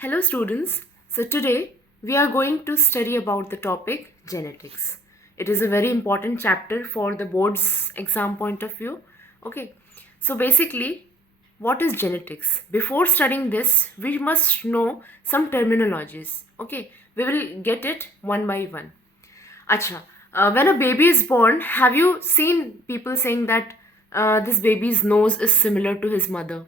Hello students, so today we are going to study about the topic genetics. It is a very important chapter for the board's exam point of view. Okay, so basically what is genetics? Before studying this, we must know some terminologies. Okay, we will get it one by one. Acha, when a baby is born, have you seen people saying that this baby's nose is similar to his mother?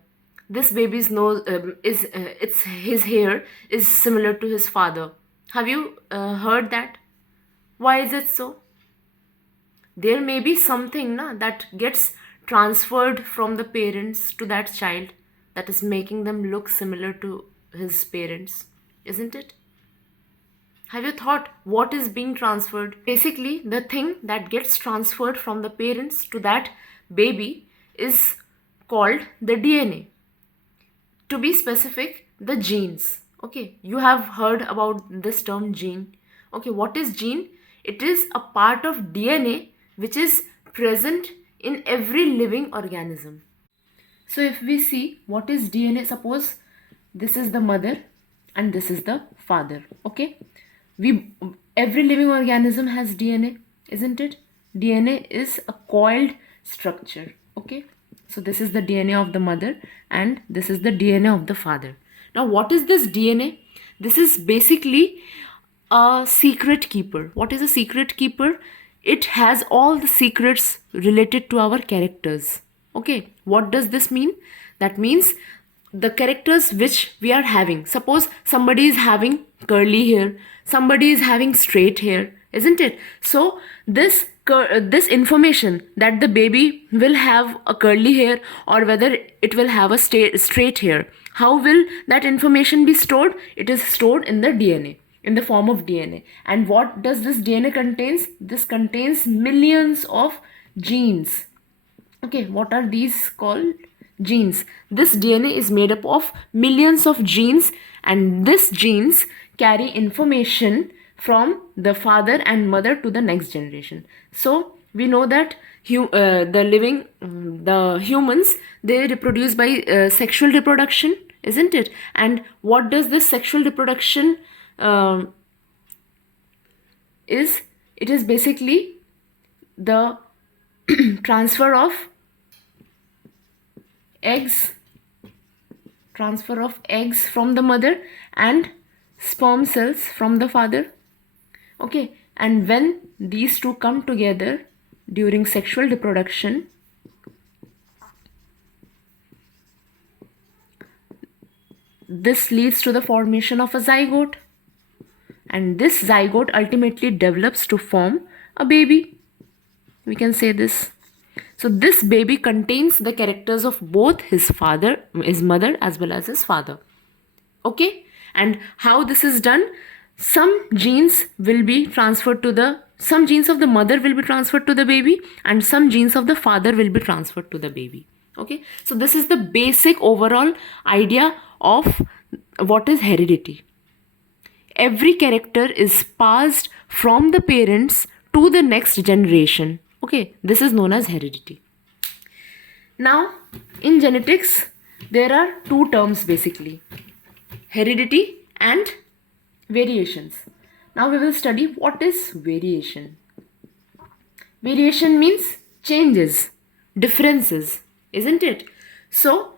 This baby's nose it's his hair is similar to his father. Have you heard that? Why is it so? There may be something that gets transferred from the parents to that child that is making them look similar to his parents, isn't it? Have you thought what is being transferred? Basically, the thing that gets transferred from the parents to that baby is called the DNA. To be specific, the genes. Okay, you have heard about this term gene. Okay, what is gene? It is a part of DNA which is present in every living organism. So if we see what is DNA, suppose this is the mother and this is the father. Okay, every living organism has DNA, isn't it? DNA is a coiled structure. Okay, so this is the DNA of the mother and this is the DNA of the father. Now what is this DNA? This is basically a secret keeper. What is a secret keeper? It has all the secrets related to our characters. Okay, what does this mean? That means the characters which we are having. Suppose somebody is having curly hair, somebody is having straight hair, isn't it? So this information that the baby will have a curly hair or whether it will have a straight hair, how will that information be stored? It is stored in the DNA, in the form of DNA. And what does this DNA contains? This contains millions of genes. Okay, what are these called? Genes. This DNA is made up of millions of genes, and these genes carry information from the father and mother to the next generation. So we know that the humans, they reproduce by sexual reproduction, isn't it? And what does this sexual reproduction is? It is basically the transfer of eggs from the mother and sperm cells from the father. Okay, and when these two come together during sexual reproduction, this leads to the formation of a zygote, and this zygote ultimately develops to form a baby. We can say this. So this baby contains the characters of both his mother as well as his father. Okay, and how this is done? Some genes will be transferred to some genes of the mother will be transferred to the baby and some genes of the father will be transferred to the baby. Okay, so this is the basic overall idea of what is heredity. Every character is passed from the parents to the next generation. Okay, this is known as heredity. Now, in genetics, there are two terms basically, heredity and variations. Now we will study what is variation. Variation means changes, differences, isn't it? So,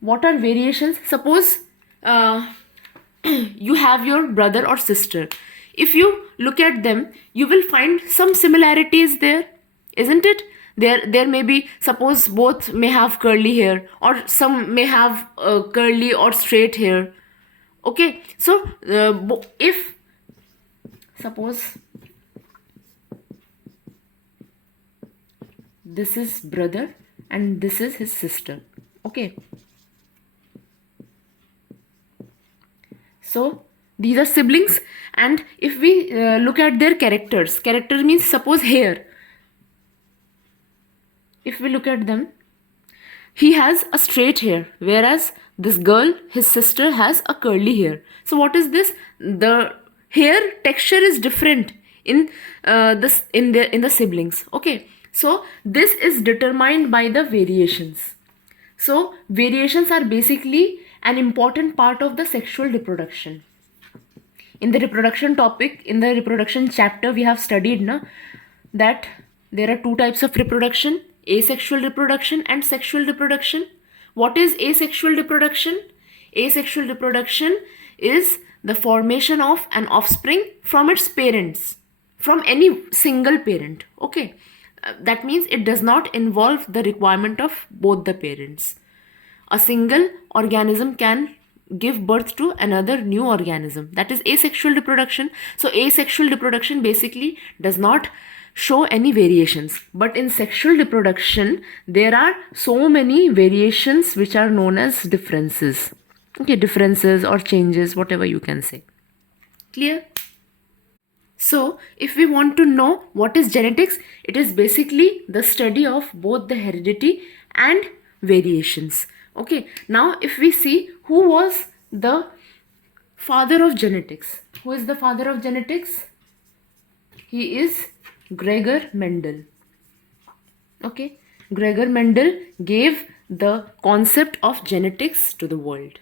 what are variations? Suppose you have your brother or sister. If you look at them, you will find some similarities there, isn't it? There may be, suppose both may have curly hair or some may have curly or straight hair. Okay, so if suppose this is brother and this is his sister. Okay, so these are siblings, and if we look at their characters, character means suppose hair. If we look at them, he has a straight hair, whereas this girl, his sister, has a curly hair. So what is this? The hair texture is different in the siblings. Okay, so this is determined by the variations. So variations are basically an important part of the sexual reproduction. In the reproduction topic, in the reproduction chapter, we have studied that there are two types of reproduction: asexual reproduction and sexual reproduction. What is asexual reproduction? Asexual reproduction is the formation of an offspring from its parents, from any single parent. Okay, that means it does not involve the requirement of both the parents. A single organism can give birth to another new organism. That is asexual reproduction. So asexual reproduction basically does not show any variations, but in sexual reproduction there are so many variations which are known as differences. Okay, differences or changes, whatever you can say. Clear? So if we want to know what is genetics, it is basically the study of both the heredity and variations. Okay, now if we see who was the father of genetics. Who is the father of genetics? He is Gregor Mendel. Okay, Gregor Mendel gave the concept of genetics to the world.